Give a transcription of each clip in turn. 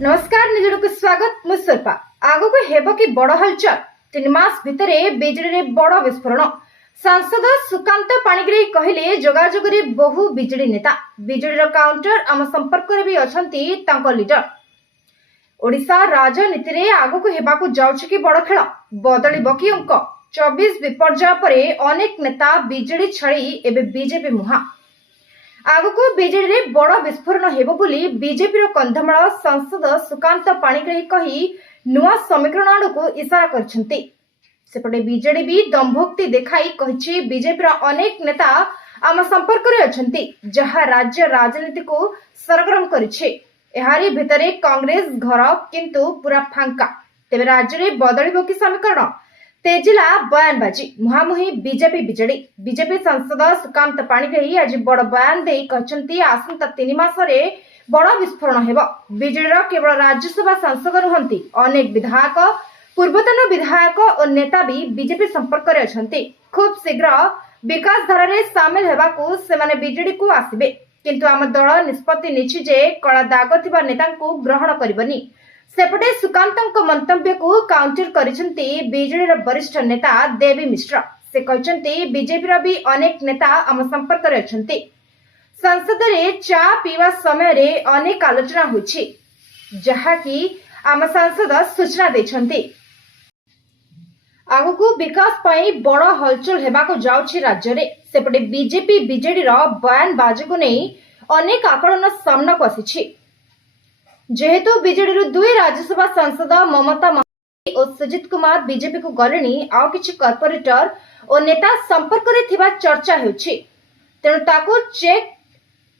नमस्कार निजोड़ को स्वागत मुसरपा आगो को हेबो कि बड़ हलचल 3 मास भितरे बिजली रे बड़ विस्फोरण सांसद सुकांत पाणिग्राही कहले जोगाजोग रे बहु बिजली नेता बिजली रो काउंटर आम संपर्क रे भी अछंती तांको लीडर ओडिशा राजनीति रे आगो को हेबा को जाउछ कि बड़ खेल बदलिबो कि अंक 24 विपर्जय परे अनेक नेता बिजली छाड़ी एबे बीजेपी मुहा आगको बिजेडी रे बड़ विस्फोरण हेबो बोली बीजेपी रो कंधमाल सांसद सुकांत पाणिग्राही कही नुआ समीकरण आड़को इशारा करछंती। सेपटे बीजेडी भी दंभोक्ति देखाई कहिछि बीजेपी रो अनेक नेता आम संपर्क रे अछंती जहा राज्य राजनीति को सरगरम करिछि। एहारी भितरे कांग्रेस घर किंतु पूरा फांका तेबे राज्य रे बदलिबो कि समीकरण तेजिला बयानबाजी मुहामुही बीजेपी सांसद सुकांत पाणिग्राही आज बड़ बयान दे कहचंती आसंता 3 मास रे बड़ विस्फोरण हेबो। बीजेडीर केवल राज्यसभा सांसद रुहंती अनेक विधायक पूर्वतन विधायक और नेता भी बीजेपी संपर्क रे अछंती। खूब शीघ्र विकास धारा रे शामिल हेबाकू सेमाने बीजेडी को आसीबे किंतु आम दल निष्पत्ति निछि जे कला दाग थिबा नेता को ग्रहण करबनी। सेपटे सुकांत मंतव्य को काउंटर करिसेंती बीजेडी वरिष्ठ नेता देवी मिश्र। से कहचंती बीजेपी भी अनेक नेता आम संपर्क रे अछंती। संसद रे चा पीवा समय रे अनेक आलोचना होछि जहा कि आम सांसद सूचना दैछंती। आगु विकास पई बड़ हलचल हेबाको जाउछि राज्य रे। सेपटे बीजेपी बीजेडी बयान बाजी को नै अनेक आकलन सामना को आसिछि। जेहेतु बीजेडी 2 राज्यसभा सांसद ममता और सुजित कुमार बीजेपी को गलेनी आउ किछि कॉर्पोरेटर और नेता संपर्क रे थिबा चर्चा हेउछि तेणु ताको चेक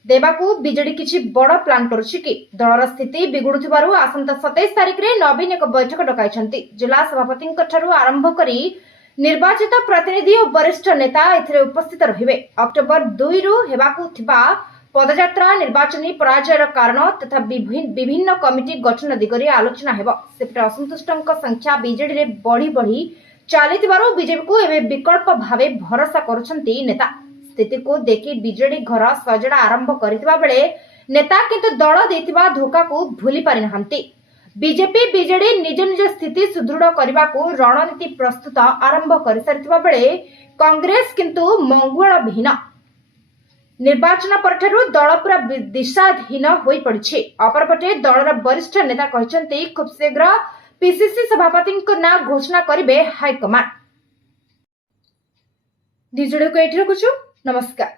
देबाकू बीजेडी किछि बड़ प्लान करूछि कि दलर स्थिति बिगुडुथिबारु आसंता 27 तारिख रे नवीन एक बैठक डकाइछंती। जिला सभापति ठारू आरंभ करी निर्वाचित प्रतिनिधि और वरिष्ठ नेता एथिरे उपस्थित रहिबे। अक्टोबर 2 रु हेबाकू थिबा पदयात्रा निर्वाचनी पराजयर कारण तथा विभिन्न कमिटी गठन दिगरे आलोचना हेबो। सेपटे असंतुष्टଙ୍କ संख्या बीजेडी रे बढ़ी बढ़ी चालिथिबारो बीजेपी को एबे विकल्प भावे भरोसा करूछंती नेता। स्थिति को देखि बीजेडी घर सजड़ा आरंभ करितबा बेले नेता किंतु दल देथिबा धोखा को भूली पारि नहंती। बीजेडी निज निज स्थिति सुदृढ़ करबा को रणनीति प्रस्तुत आरंभ करि सारितबा बेले कांग्रेस किंतु मंगुआळ विहीन निर्वाचन परठारु दल पूरा दिशाहीन होई पड़िछि। अपरपटे दलर वरिष्ठ नेता कहचंती खूब शीघ्र पीसीसी सभापति ना घोषणा करिवे हाईकमांड। निजुडे को एठी रखुछु। नमस्कार।